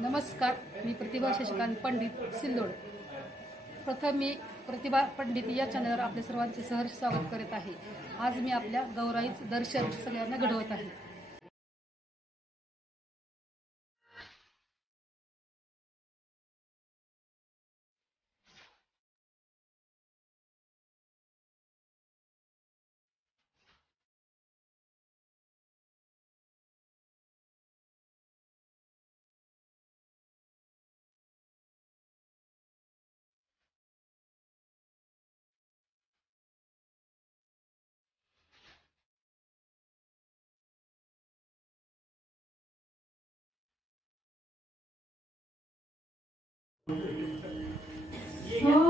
नमस्कार मी प्रतिभा शशिकांत पंडित सिल्लोड प्रथम मी प्रतिभा पंडित या चॅनलवर आपल्या सर्वांचे सहर्ष स्वागत करीत आहे. आज मी आपल्या गौराईच दर्शन सगळ्यांना घडवत आहे. Yeah.